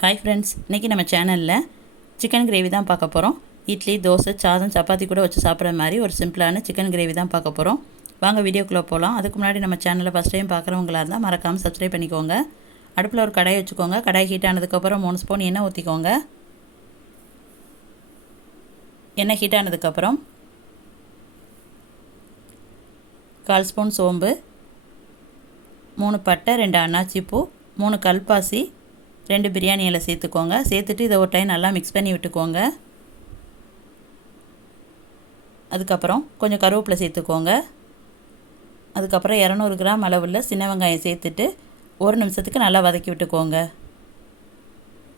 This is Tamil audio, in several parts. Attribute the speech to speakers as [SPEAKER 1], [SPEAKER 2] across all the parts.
[SPEAKER 1] ஹாய் ஃப்ரெண்ட்ஸ் இன்றைக்கி நம்ம சேனலில் சிக்கன் கிரேவி தான் பார்க்க போகிறோம் இட்லி தோசை சாதம் சப்பாத்தி கூட வச்சு சாப்பிட்ற மாதிரி ஒரு சிம்பிளான சிக்கன் கிரேவி தான் பார்க்க போகிறோம் வாங்க வீடியோக்குள்ளே போகலாம் அதுக்கு முன்னாடி நம்ம சேனலில் ஃபஸ்ட் டைம் பார்க்குறவங்களா இருந்தால் மறக்காமல் சப்ஸ்கிரைப் பண்ணிக்கோங்க. அடுப்பில் ஒரு கடாய் வச்சுக்கோங்க. கடாய் ஹீட் ஆனதுக்கப்புறம் மூணு ஸ்பூன் எண்ணெய் ஊற்றிக்கோங்க எண்ணெய் ஹீட் ஆனதுக்கப்புறம் கால் ஸ்பூன் சோம்பு மூணு பட்டை ரெண்டு அன்னாச்சி பூ மூணு கல்பாசி ரெண்டு பிரியாணி இலை சேர்த்துக்கோங்க. சேர்த்துட்டு இதை ஒரு டைம் நல்லா மிக்ஸ் பண்ணி விட்டுக்கோங்க. அதுக்கப்புறம் கொஞ்சம் கருவேப்பிலை சேர்த்துக்கோங்க. அதுக்கப்புறம் இரநூறு கிராம் அளவில் சின்ன வெங்காயம் சேர்த்துட்டு ஒரு நிமிஷத்துக்கு நல்லா வதக்கி விட்டுக்கோங்க.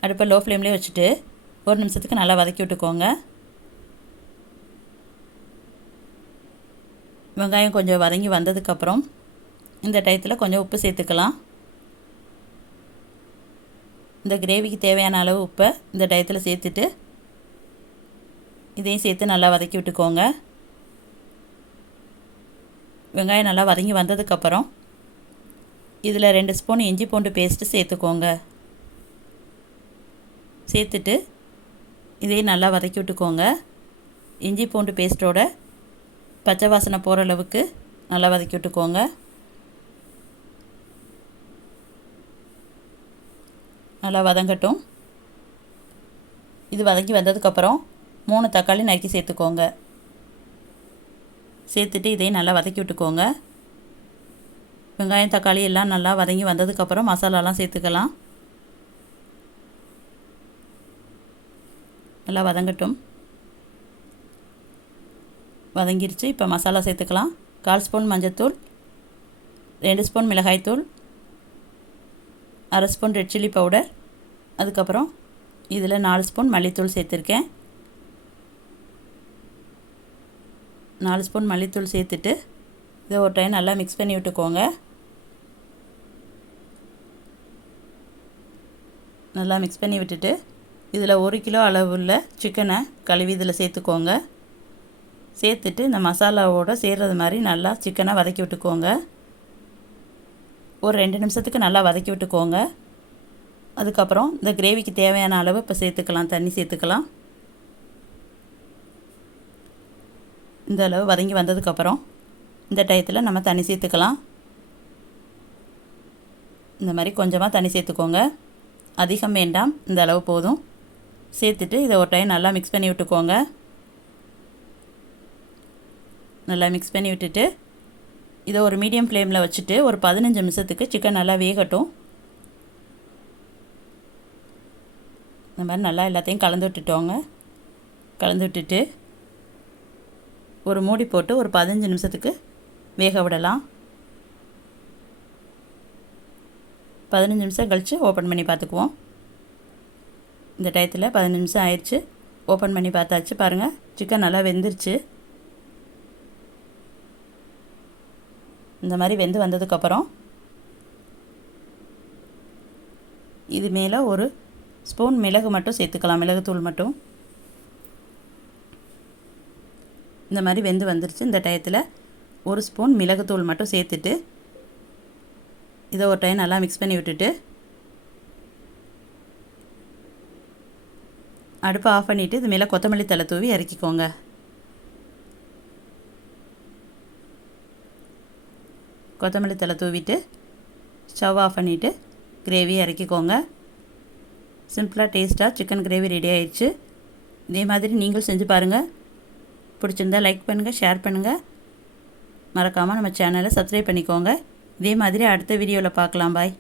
[SPEAKER 1] அடுப்பை லோ ஃப்ளேம்லேயே வச்சுட்டு ஒரு நிமிஷத்துக்கு நல்லா வதக்கி விட்டுக்கோங்க. வெங்காயம் கொஞ்சம் வதங்கி வந்ததுக்கப்புறம் இந்த டயத்தில் கொஞ்சம் உப்பு சேர்த்துக்கலாம். இந்த கிரேவிக்கு தேவையான அளவு உப்பை இந்த டயத்தில் சேர்த்துட்டு இதையும் சேர்த்து நல்லா வதக்கி விட்டுக்கோங்க. வெங்காயம் நல்லா வதங்கி வந்ததுக்கப்புறம் இதில் ரெண்டு ஸ்பூன் இஞ்சி பூண்டு பேஸ்ட்டு சேர்த்துக்கோங்க. சேர்த்துட்டு இதையும் நல்லா வதக்கி விட்டுக்கோங்க. இஞ்சி பூண்டு பேஸ்ட்டோட பச்சை வாசனை போகிற அளவுக்கு நல்லா வதக்கி விட்டுக்கோங்க. நல்லா வதங்கட்டும். இது வதக்கி வந்ததுக்கப்புறம் மூணு தக்காளி நறுக்கி சேர்த்துக்கோங்க. சேர்த்துட்டு இதையும் நல்லா வதக்கி விட்டுக்கோங்க. வெங்காயம் தக்காளி எல்லாம் நல்லா வதங்கி வந்ததுக்கப்புறம் மசாலாலாம் சேர்த்துக்கலாம். நல்லா வதங்கட்டும். வதங்கிருச்சு. இப்போ மசாலா சேர்த்துக்கலாம். கால் ஸ்பூன் மஞ்சத்தூள் ரெண்டு ஸ்பூன் மிளகாய்த்தூள் அரை ஸ்பூன் ரெட் சில்லி பவுடர் அதுக்கப்புறம் இதில் நாலு ஸ்பூன் மல்லித்தூள் சேர்த்துருக்கேன். நாலு ஸ்பூன் மல்லித்தூள் சேர்த்துட்டு இதை ஒரு டைம் நல்லா மிக்ஸ் பண்ணி விட்டுக்கோங்க. நல்லா மிக்ஸ் பண்ணி விட்டுட்டு இதில் ஒரு கிலோ அளவுள்ள சிக்கனை கழுவி இதில் சேர்த்துக்கோங்க. சேர்த்துட்டு இந்த மசாலாவோடு சேர்கிறது மாதிரி நல்லா சிக்கனை வதக்கி விட்டுக்கோங்க. ஒரு ரெண்டு நிமிஷத்துக்கு நல்லா வதக்கி விட்டுக்கோங்க. அதுக்கப்புறம் இந்த கிரேவிக்கு தேவையான அளவு இப்போ சேர்த்துக்கலாம் தண்ணி சேர்த்துக்கலாம். இந்த அளவு வதங்கி வந்ததுக்கப்புறம் இந்த டயத்தில் நம்ம தண்ணி சேர்த்துக்கலாம். இந்த மாதிரி கொஞ்சமாக தண்ணி சேர்த்துக்கோங்க. அதிகம் வேண்டாம் இந்த அளவு போதும். சேர்த்துட்டு இதை ஒரு டைம் நல்லா மிக்ஸ் பண்ணி விட்டுக்கோங்க. நல்லா மிக்ஸ் பண்ணி விட்டுட்டு இதை ஒரு மீடியம் ஃப்ளேமில் வச்சுட்டு ஒரு பதினஞ்சு நிமிஷத்துக்கு சிக்கன் நல்லா வேகட்டும். இந்த மாதிரி நல்லா எல்லாத்தையும் கலந்து விட்டுட்டோங்க. கலந்து விட்டுட்டு ஒரு மூடி போட்டு ஒரு பதினஞ்சு நிமிஷத்துக்கு வேக விடலாம். பதினஞ்சு நிமிஷம் கழித்து ஓப்பன் பண்ணி பார்த்துக்குவோம். இந்த டயத்தில் பதினஞ்சு நிமிஷம் ஆயிடுச்சு. ஓப்பன் பண்ணி பார்த்தாச்சு. பாருங்கள் சிக்கன் நல்லா வெந்துருச்சு. இந்த மாதிரி வெந்து வந்ததுக்கப்புறம் இது மேலே ஒரு ஸ்பூன் மிளகு மட்டும் சேர்த்துக்கலாம். மிளகுத்தூள் மட்டும். இந்த மாதிரி வெந்து வந்துருச்சு. இந்த டயத்தில் ஒரு ஸ்பூன் மிளகுத்தூள் மட்டும் சேர்த்துட்டு இதை ஒரு டைம் நல்லா மிக்ஸ் பண்ணி விட்டுட்டு அடுப்பை ஆஃப் பண்ணிவிட்டு இது மேலே கொத்தமல்லி தலை தூவி இறக்கிக்கோங்க. கொத்தமல்லி தலை தூவிட்டு ஸ்டவ் ஆஃப் பண்ணிவிட்டு கிரேவி இறக்கிக்கோங்க. சிம்பிளாக டேஸ்ட்டாக சிக்கன் கிரேவி ரெடி ஆயிடுச்சு இதே மாதிரி நீங்களும் செஞ்சு பாருங்கள் பிடிச்சிருந்தா லைக் பண்ணுங்கள் ஷேர் பண்ணுங்கள் மறக்காமல் நம்ம சேனலை சப்ஸ்கிரைப் பண்ணிக்கோங்க. இதே மாதிரி அடுத்த வீடியோவில் பார்க்கலாம். பாய்